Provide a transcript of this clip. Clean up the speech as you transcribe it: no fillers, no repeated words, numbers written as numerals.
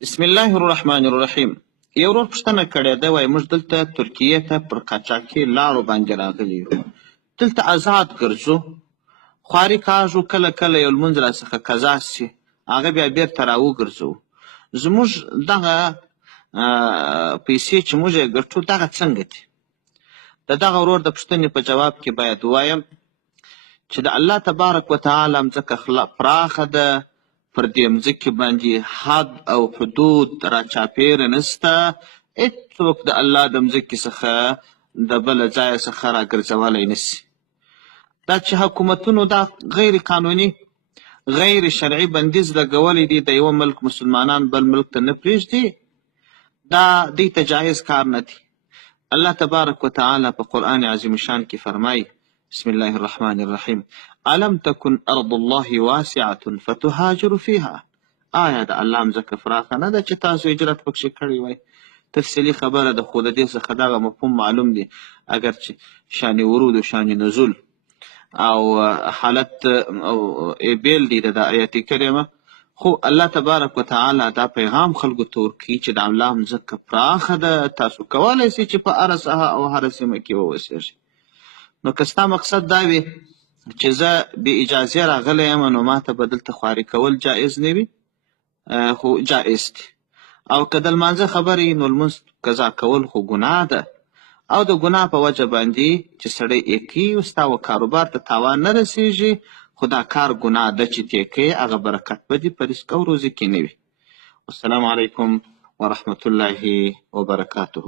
بسم الله الرحمن الرحیم. یو ورور پوښتنه کړې ده، وایي موږ دلته ترکیې ته پر قاچاقي لارو باندې راغلي یو. دلته آزاد ګرځو، خواري کاږو، کله کله یو لمونځ راڅخه قضا سي، هغه بیا بېرته راوګرځوو. زموږ دغه پیسې چې موږ یې ګټو دغه څنګه دي؟ د دغه ورور د پوښتنې په جواب کې باید ووایم چې د الله تبارک وتعالی مځکه پراخه ده، پر دې مځکې باندې حد او حدود راچاپېره نسته، هېڅوک د الله د مځکې څخه د بله ځایه څخه راګرځولی نسي. دا چې حکومتونو دا غیر قانوني غیر شرعي بندیز لګولی دی د یوه ملک مسلمانان بل ملک ته نه پرېږدي، دا دوی ته جایز کار نه دی. الله تبارک وتعالی په قرآن عظیم شان کې فرمایي بسم الله الرحمن الرحیم الم تکن ارض الله واسعة فتهاجروا فيها. آیا د الله مځکه پراخه نه ده چې تاسو هجرت پکښې کړی وای؟ تفصیلي خبره ده، خو د دې څخه دغه مفهوم معلوم دی، اگر چې شان ورود و شان نزول او حالت بیل دی د آیت کریمه، خو الله تبارک وتعالی دا پیغام خلکو ته ورکوي چې د الله مځکه پراخه ده، تاسو کولی سئ چې په هره ساحه او هره سیمه کې واوسېږئ. نو که ستا مقصد دا وي چې زه بې اجازې راغلی یم نو ما ته به دلته خواري کول جایز نه وي، خو جایز دي. او که د لمانځه خبرې نو لمونځ قضا کول خو ګناه ده، او د ګناه په وجه باندې چې سړی یې کوي ستا و کاروبار ته تاوان نه رسېږي، خو دا کار ګناه ده چې تی کوې، هغه برکت به دې په رزق او روزي کې نه وي. والسلام علیکم ورحمة الله وبرکاته.